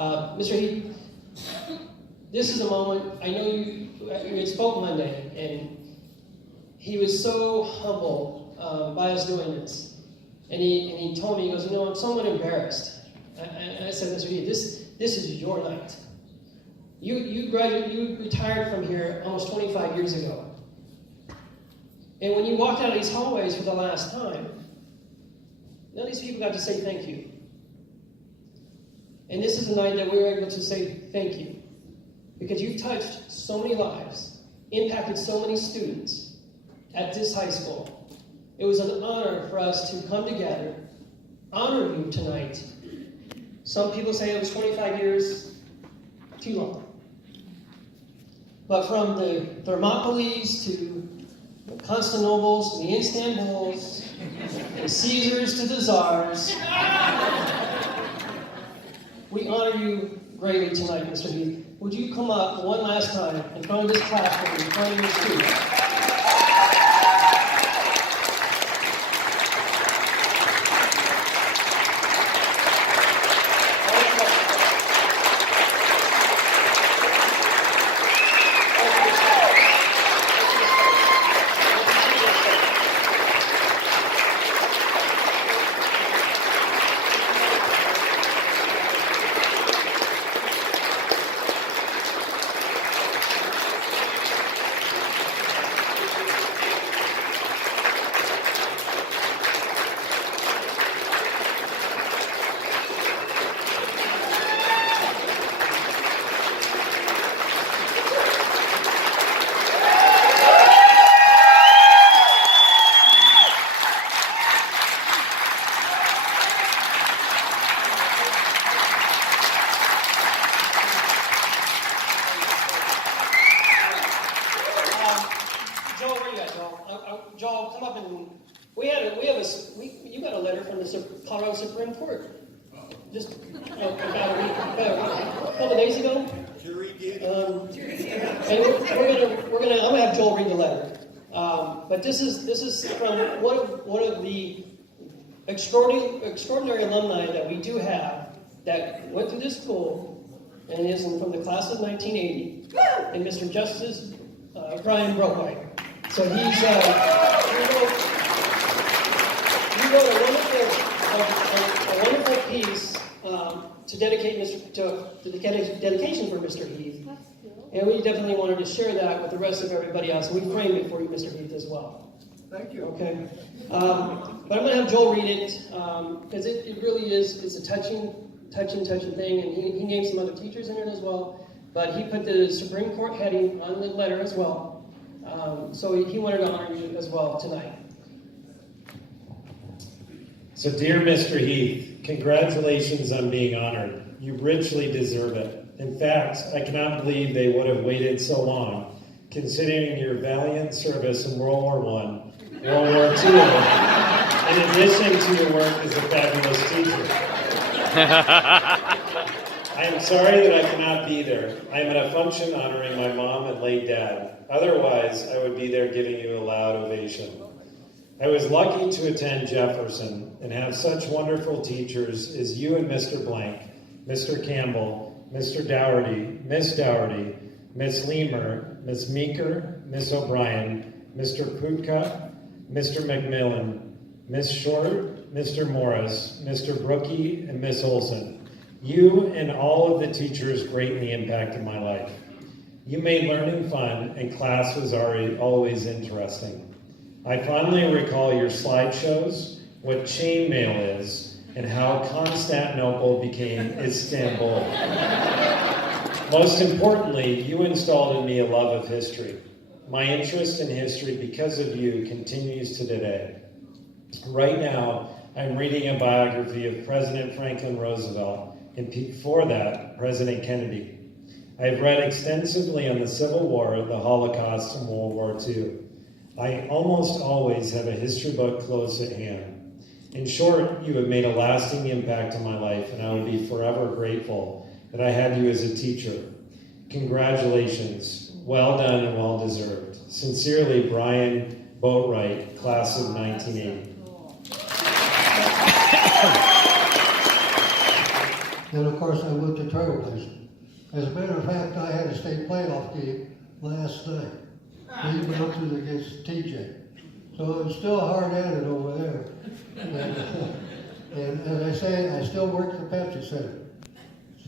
Mr. Heath, this is a moment, I know you had spoke Monday, and he was so humble by us doing this. And he told me, he goes, I'm somewhat embarrassed. And I said, Mr. Heath, this is your night. You retired from here almost 25 years ago. And when you walked out of these hallways for the last time, none of these people got to say thank you. And this is the night that we were able to say thank you. Because you've touched so many lives, impacted so many students at this high school. It was an honor for us to come together, honor you tonight. Some people say it was 25 years too long. But from the Thermopolis to the Constantinobles, to the Istanbuls, the Caesars to the Tsars, we honor you greatly tonight, Mr. Heath. Would you come up one last time in front of this classroom, in front of your students? Joel, come up and you got a letter from the Colorado Supreme Court just about a couple days ago. Jury did. And I'm gonna have Joel read the letter. But this is from one of the extraordinary alumni that we do have that went through this school and is from the class of 1980, and Mr. Justice Brian Brockwhite. So he wrote a wonderful piece to dedicate to the dedication for Mr. Heath. And we definitely wanted to share that with the rest of everybody else. We framed it for you, Mr. Heath, as well. Thank you. Okay. But I'm going to have Joel read it because it really is a touching thing. And he named some other teachers in it as well. But he put the Supreme Court heading on the letter as well. So he wanted to honor you as well tonight. So dear Mr. Heath, congratulations on being honored. You richly deserve it. In fact, I cannot believe they would have waited so long, considering your valiant service in World War I, World War II, in addition to your work as a fabulous teacher. I am sorry that I cannot be there. I am at a function honoring my mom and late dad. Otherwise, I would be there giving you a loud ovation. I was lucky to attend Jefferson and have such wonderful teachers as you and Mr. Blank, Mr. Campbell, Mr. Dougherty, Miss Leamer, Miss Meeker, Miss O'Brien, Mr. Putka, Mr. McMillan, Miss Short, Mr. Morris, Mr. Brookie, and Miss Olson. You and all of the teachers greatly impacted my life. You made learning fun, and class was always interesting. I fondly recall your slideshows, what chainmail is, and how Constantinople became Istanbul. Most importantly, you installed in me a love of history. My interest in history because of you continues to today. Right now, I'm reading a biography of President Franklin Roosevelt, and before that, President Kennedy. I've read extensively on the Civil War, the Holocaust, and World War II. I almost always have a history book close at hand. In short, you have made a lasting impact on my life, and I would be forever grateful that I had you as a teacher. Congratulations. Well done and well deserved. Sincerely, Brian Boatwright, class of 1980. Then, of course, I went to Trailblazer. As a matter of fact, I had a state playoff game last night. We Mountain against TJ. So I'm still hard at it over there. And as I say, I still work the Pepsi Center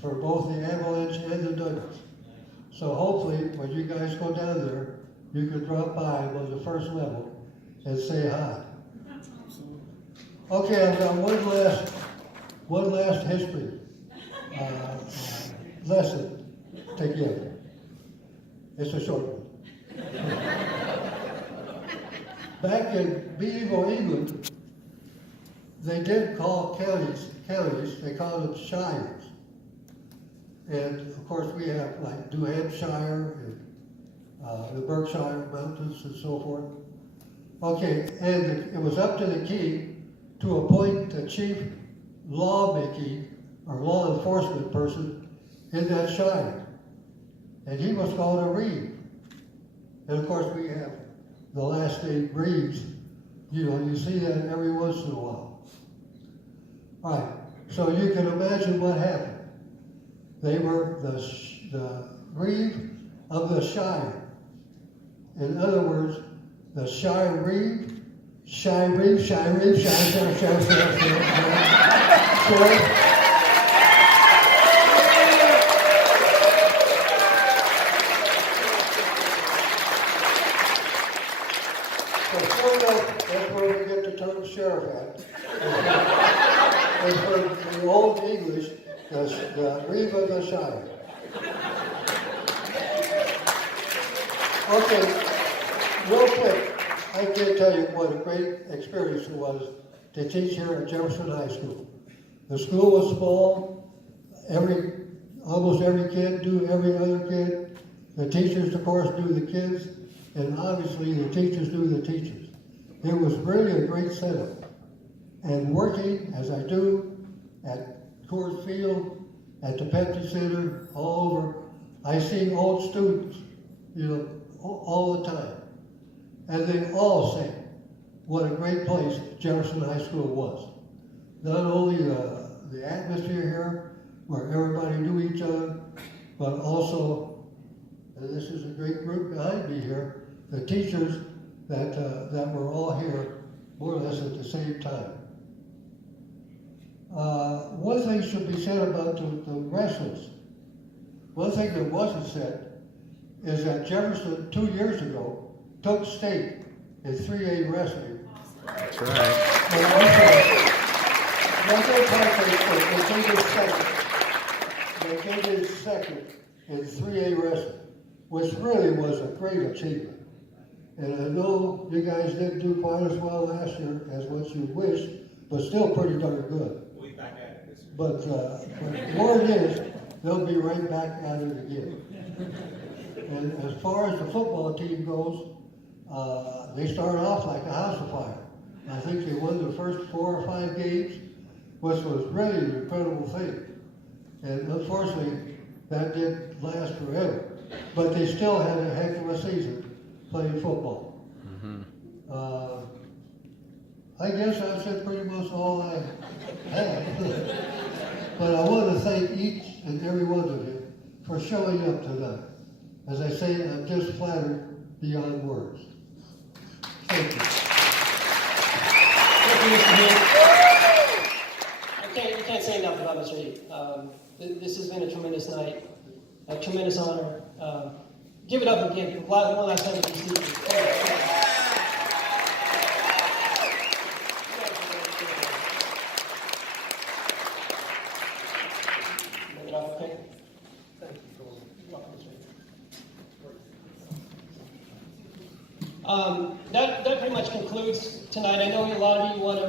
for both the Avalanche and the Nuggets. So hopefully, when you guys go down there, you can drop by on the first level and say hi. Okay, I've got one last history lesson to give. It's a short one. Back in medieval England, they did call counties, they called them shires. And of course we have like New Hampshire and the Berkshire Mountains and so forth. Okay, and it was up to the king to appoint the chief lawmaking or law enforcement person in that shire. And he was called a reeve. And of course we have the last name Reeves. You know, you see that every once in a while. All right, so you can imagine what happened. They were the reeve of the shire. In other words, the shire reeve, shire reeve, shire reeve, shire. That's where we get the term sheriff at. It's from the Old English, the reeve of the shire. Okay, real quick, I can tell you what a great experience it was to teach here at Jefferson High School. The school was small. Almost every kid knew every other kid. The teachers, of course, knew the kids, and obviously the teachers knew the teachers. It was really a great setup. And working, as I do, at Coors Field, at the Pepsi Center, all over, I see old students, you know, all the time. And they all say what a great place Jefferson High School was. Not only the atmosphere here, where everybody knew each other, but also, and this is a great group behind me here, the teachers that were all here more or less at the same time. One thing should be said about the wrestlers. One thing that wasn't said is that Jefferson 2 years ago took state in 3A wrestling. That's right. They came in second in 3A wrestling, which really was a great achievement. And I know you guys didn't do quite as well last year as what you wished, but still pretty darn good. We'll be back at it this year. But the word is, they'll be right back at it again. And as far as the football team goes, they started off like a house of fire. I think they won the first 4 or 5 games, which was really an incredible thing. And unfortunately, that didn't last forever. But they still had a heck of a season playing football. Mm-hmm. I guess I've said pretty much all I have. But I want to thank each and every one of you for showing up tonight. As I say, I'm just flattered beyond words. Thank you. Thank you, Mr. Heath. You can't say enough about Mr. Heath. This has been a tremendous night, a tremendous honor. Give it up again for one last time to these teachers. Bring it off, okay? Thank you. You're welcome, Mr. Heath. That pretty much concludes tonight. I know a lot of you want to.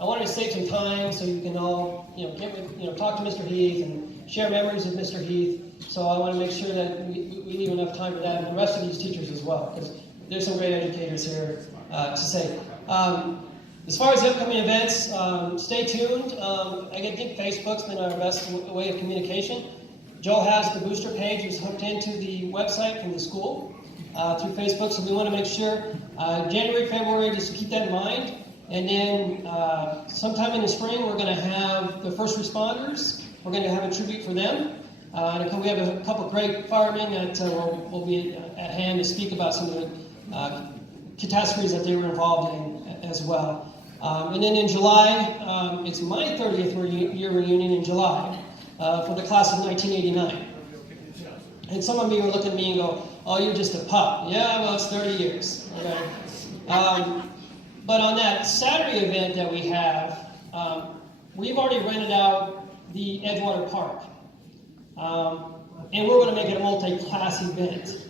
I wanted to save some time so you can all, get with, talk to Mr. Heath and share memories of Mr. Heath. So I want to make sure that we leave enough time for that, and the rest of these teachers as well, because there's some great educators here to say. As far as the upcoming events, stay tuned. I think Facebook's been our best way of communication. Joel has the booster page, was hooked into the website from the school through Facebook, so we want to make sure January, February, just keep that in mind. And then sometime in the spring, we're going to have the first responders we're going to have a tribute for them. And we have a couple of great firemen that will be at hand to speak about some of the catastrophes that they were involved in as well. And then in July, it's my 30th year reunion in July for the class of 1989. And some of you will look at me and go, oh, you're just a pup. Yeah, well, it's 30 years. Okay? But on that Saturday event that we have, we've already rented out the Edgewater Park. And we're going to make it a multi-class event.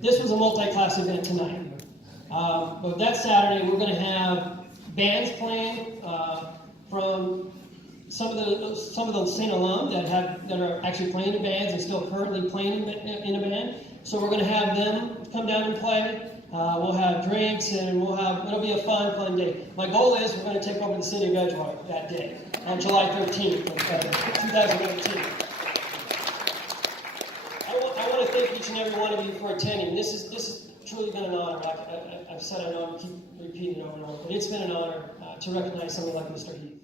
This was a multi-class event tonight. But that Saturday, we're going to have bands playing from some of the St. alum that are actually playing in bands and still currently playing in a band. So we're going to have them come down and play. We'll have drinks and it'll be a fun day. My goal is we're going to take over the city of Edgewater that day on July 13th, 2019. I want to thank each and every one of you for attending. This has truly been an honor. I've said I know I keep repeating it over and over, but it's been an honor to recognize someone like Mr. Heath.